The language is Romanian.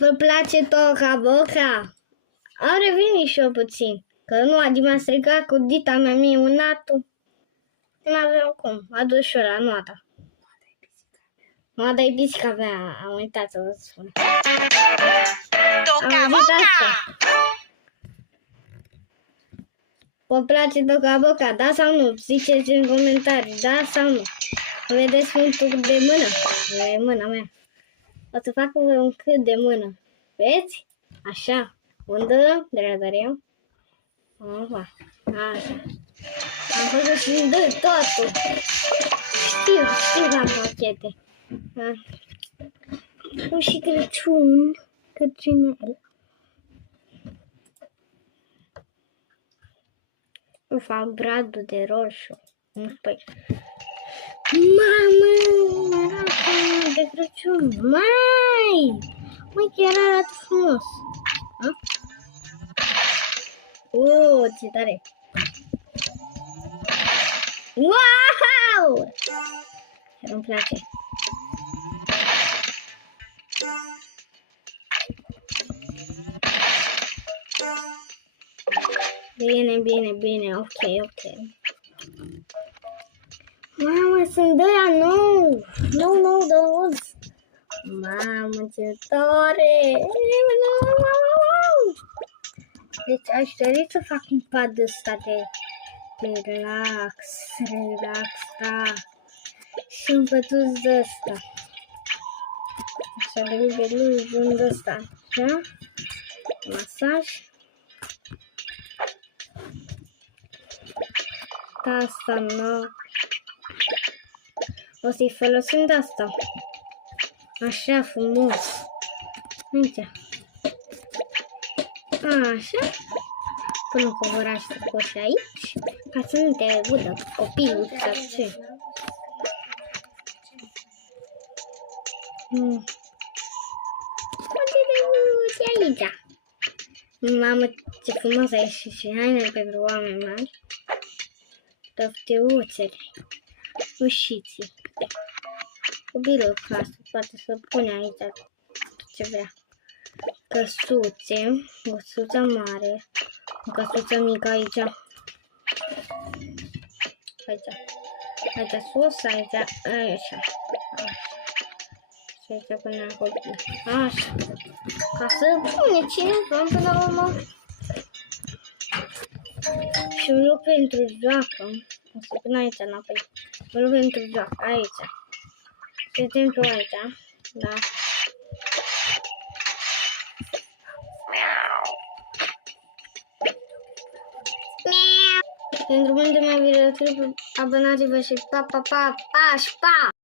Vă place toca-boca? Am revenit și eu puțin. Că nu, Adi m-a strigat cu dita mea minunatul. Nu aveam cum. A dus și ăla, nu a dat. Nu a dat pisica mea. Am uitat să vă spun. Toca-boca! Vă place toca-boca? Da sau nu? Ziceți în comentarii. Da sau nu? Vedeți un truc de mână? E mâna mea. O să fac un cât de mână. Vezi? Așa. Unde? Drăgărim. Așa. Am făcut și îmi dă totul. Știu că am pachete. Am și Crăciun. Crăciunel. Îmi fac bradul de roșu. Păi. Mamă! Arată de Crăciun. Mai! Chiar arată frumos. Ce tare! Wow! Chiar îmi place. Bine, ok. Mamă, sunt de-aia nou, de uz. Mamă, ce tare! Deci aș dori să fac un pad ăsta de relax, da. Și un pătuț de ăsta. Așa de lung de ăsta, așa. Masaj. Asta nu. O să-i folosim de asta. Așa frumos. Uite. Așa. Până covoraș coși aici. Ca să nu te udă copilul sau ce. Uite aici. Mamă, ce frumos a ieșit și haine pentru oameni mari. Tăfteuțele. Ușiții. Copilul casă poate să pune aici ce vrea. Căsuțe, o căsuță mare, o căsuță mică aici. Aici sus, aici. Și aici până acolo. Așa. Ca să pune cineva până la urmă. Și un loc pentru joacă. O să pun aici înapoi. Un loc pentru joacă. Aici. De exemplu aici. Da. Pentru multe mai videoclipuri, abonați-vă și pa!